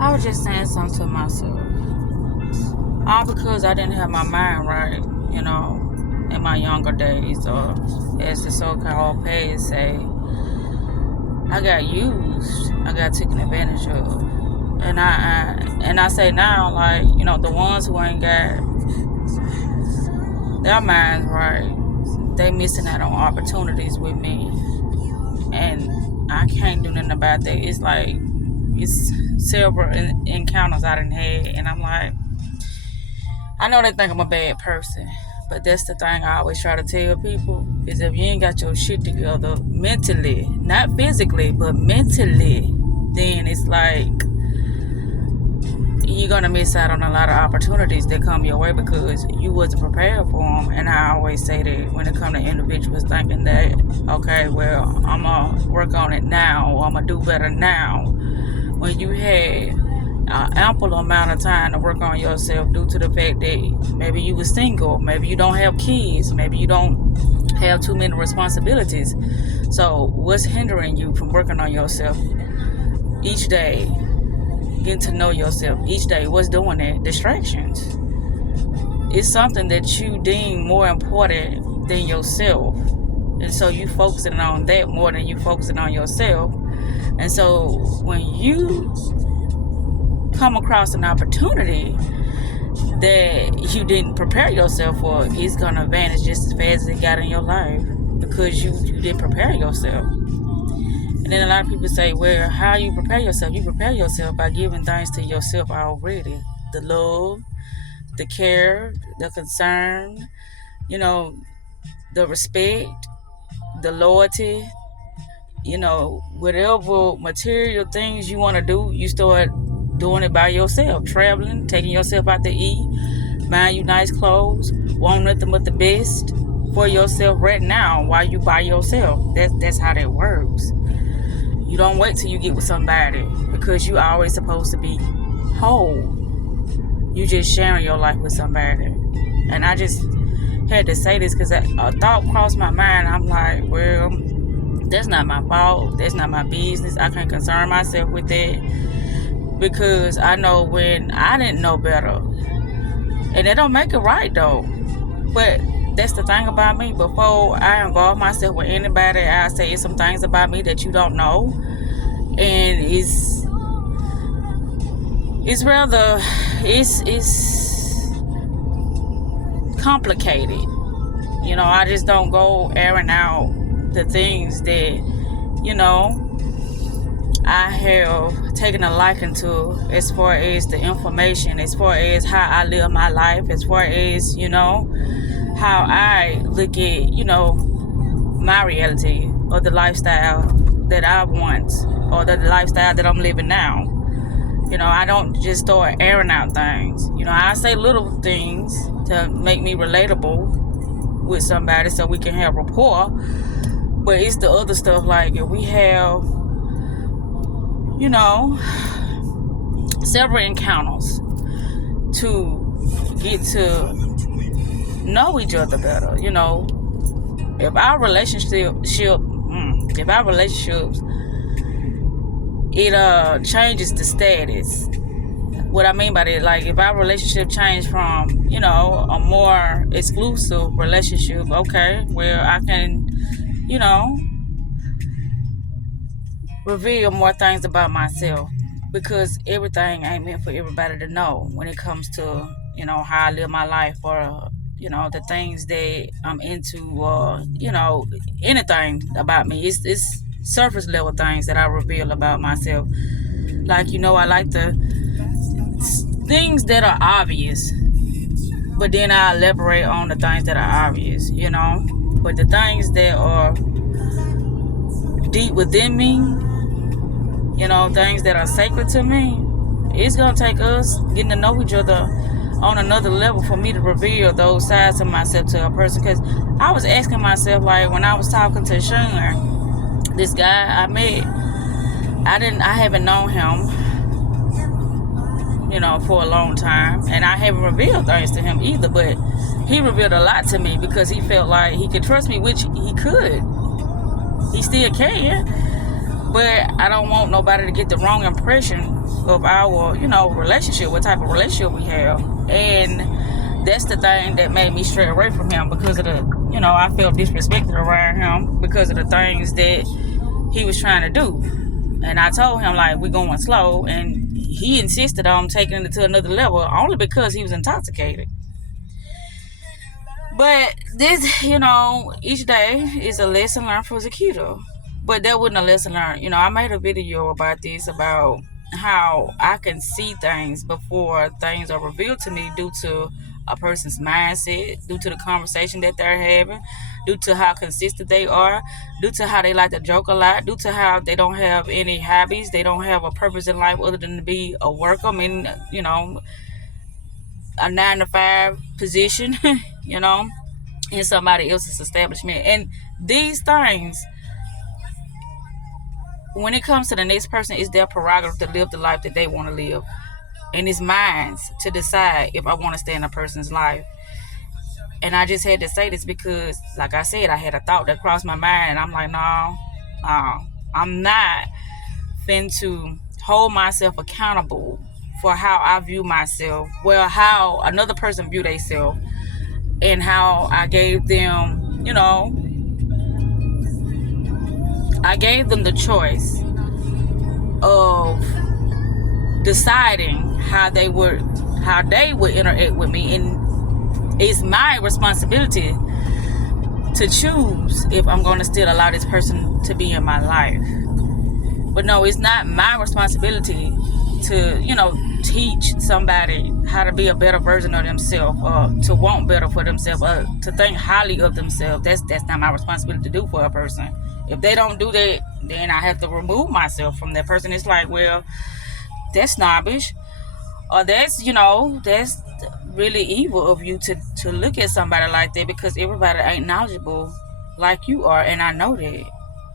I was just saying something to myself. All because I didn't have my mind right, in my younger days, or as the so-called past say, I got used. I got taken advantage of. And I say now, like, the ones who ain't got their minds right, they missing out on opportunities with me. And I can't do nothing about that. It's like, it's several encounters I done had, and I'm like, I know they think I'm a bad person, but that's the thing I always try to tell people, is if you ain't got your shit together mentally, not physically, but mentally, then it's like you're gonna miss out on a lot of opportunities that come your way because you wasn't prepared for them. And I always say that when it comes to individuals thinking that, okay, well, I'm gonna work on it now, or I'm gonna do better now, when you had an ample amount of time to work on yourself due to the fact that maybe you were single, maybe you don't have kids, maybe you don't have too many responsibilities. So what's hindering you from working on yourself each day? Getting to know yourself each day. What's doing that? Distractions. It's something that you deem more important than yourself, and so you focusing on that more than you focusing on yourself. And so when you come across an opportunity that you didn't prepare yourself for, it's gonna vanish just as fast as it got in your life because you didn't prepare yourself. And then a lot of people say, well, how you prepare yourself? You prepare yourself by giving things to yourself already. The love, the care, the concern, the respect, the loyalty, whatever material things you want to do, you start doing it by yourself. Traveling, taking yourself out to eat, buying you nice clothes, want nothing but the best for yourself right now while you by yourself. That's how that works. You don't wait till you get with somebody because you always supposed to be whole. You just sharing your life with somebody. And I just had to say this because a thought crossed my mind. I'm like, well, that's not my fault. That's not my business. I can't concern myself with that because I know when I didn't know better. And that don't make it right though. But that's the thing about me. Before I involve myself with anybody, I say some things about me that you don't know. And it's complicated. I just don't go airing out the things that, I have taken a liking to, as far as the information, as far as how I live my life, as far as, how I look at, my reality or the lifestyle that I want or the lifestyle that I'm living now. I don't just start airing out things. I say little things to make me relatable with somebody so we can have rapport. But it's the other stuff, like if we have, several encounters to get to know each other better. If our relationships, it changes the status. What I mean by that, like if our relationship changed from, a more exclusive relationship, okay, where I can, reveal more things about myself, because everything ain't meant for everybody to know when it comes to, how I live my life, or, the things that I'm into, or, anything about me. It's surface level things that I reveal about myself. Like, I like the things that are obvious, but then I elaborate on the things that are obvious, But the things that are deep within me, things that are sacred to me, it's going to take us getting to know each other on another level for me to reveal those sides of myself to a person. Because I was asking myself, like, when I was talking to Sean, this guy I met, I haven't known him, for a long time, and I haven't revealed things to him either, but he revealed a lot to me because he felt like he could trust me, which he could. He still can. But I don't want nobody to get the wrong impression of our, relationship, what type of relationship we have. And that's the thing that made me stray away from him, because of the, I felt disrespected around him because of the things that he was trying to do. And I told him, like, we're going slow. And he insisted on taking it to another level only because he was intoxicated. But this, each day is a lesson learned for Zakita. But that wasn't a lesson learned. I made a video about this, about how I can see things before things are revealed to me due to a person's mindset, due to the conversation that they're having, due to how consistent they are, due to how they like to joke a lot, due to how they don't have any hobbies, they don't have a purpose in life other than to be a worker, a 9-to-5 position, in somebody else's establishment. And these things, when it comes to the next person, it's their prerogative to live the life that they want to live. And it's mine to decide if I want to stay in a person's life. And I just had to say this because, like I said, I had a thought that crossed my mind. And I'm like, no, I'm not finna to hold myself accountable for how I view myself. Well, how another person view themselves. And how I gave them, I gave them the choice of deciding how they would interact with me. And it's my responsibility to choose if I'm going to still allow this person to be in my life. But no, it's not my responsibility to, teach somebody how to be a better version of themselves, or to want better for themselves, or to think highly of themselves. That's not my responsibility to do for a person. If they don't do that, then I have to remove myself from that person. It's like, well, that's snobbish, or that's really evil of you to look at somebody like that, because everybody ain't knowledgeable like you are, and I know that.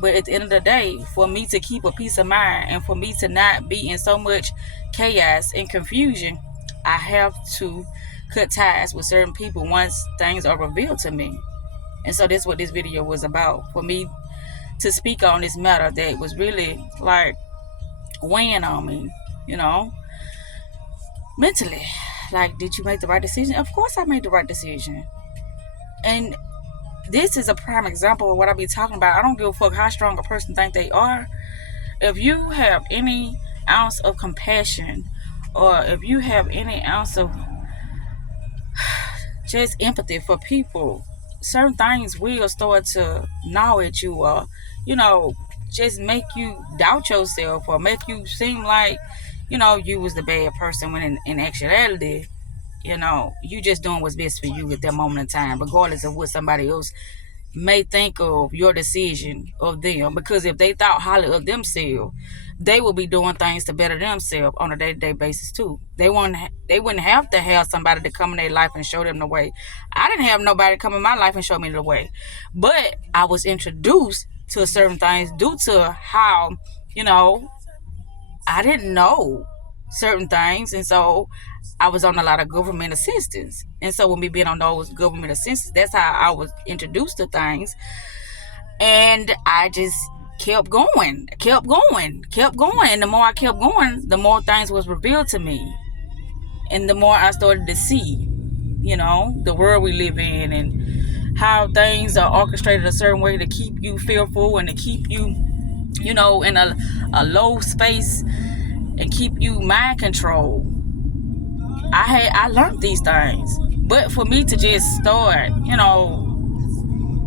But at the end of the day, for me to keep a peace of mind, and for me to not be in so much chaos and confusion, I have to cut ties with certain people once things are revealed to me. And so that's what this video was about, for me to speak on this matter that was really like weighing on me, mentally. Like, did you make the right decision? Of course I made the right decision. And this is a prime example of what I be talking about. I don't give a fuck how strong a person think they are. If you have any ounce of compassion, or if you have any ounce of just empathy for people, certain things will start to gnaw at you, or just make you doubt yourself, or make you seem like you was the bad person, when in actuality, you just doing what's best for you at that moment in time, regardless of what somebody else may think of your decision of them. Because if they thought highly of themselves, they will be doing things to better themselves on a day-to-day basis too. They wouldn't have to have somebody to come in their life and show them the way. I didn't have nobody come in my life and show me the way, but I was introduced to certain things due to how I didn't know certain things. And so I was on a lot of government assistance. And so with me being on those government assistance, that's how I was introduced to things. And I just kept going. And the more I kept going, the more things was revealed to me. And the more I started to see, the world we live in, and how things are orchestrated a certain way to keep you fearful, and to keep you, in a low space, and keep you mind controlled. I learned these things. But for me to just start,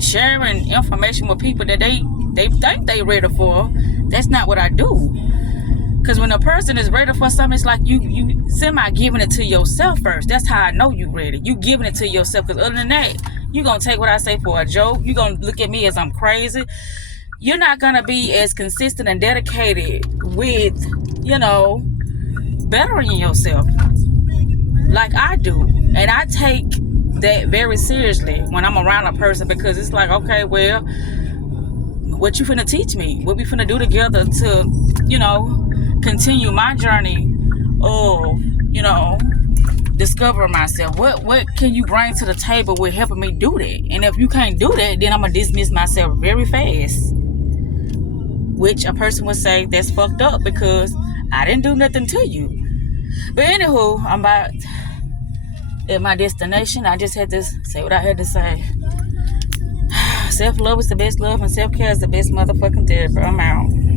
sharing information with people that they think they ready for, that's not what I do. Because when a person is ready for something, it's like you semi giving it to yourself first. That's how I know you ready. You giving it to yourself. Because other than that, you're going to take what I say for a joke. You're going to look at me as I'm crazy. You're not going to be as consistent and dedicated with, bettering yourself like I do. And I take that very seriously when I'm around a person, because it's like, okay, well, what you finna teach me? What we finna do together to, continue my journey of, discovering myself? What can you bring to the table with helping me do that? And if you can't do that, then I'm gonna dismiss myself very fast. which a person would say that's fucked up because I didn't do nothing to you. But anywho, I'm about at my destination. I just had to say what I had to say. Self-love is the best love and self-care is the best motherfucking therapy. I'm out.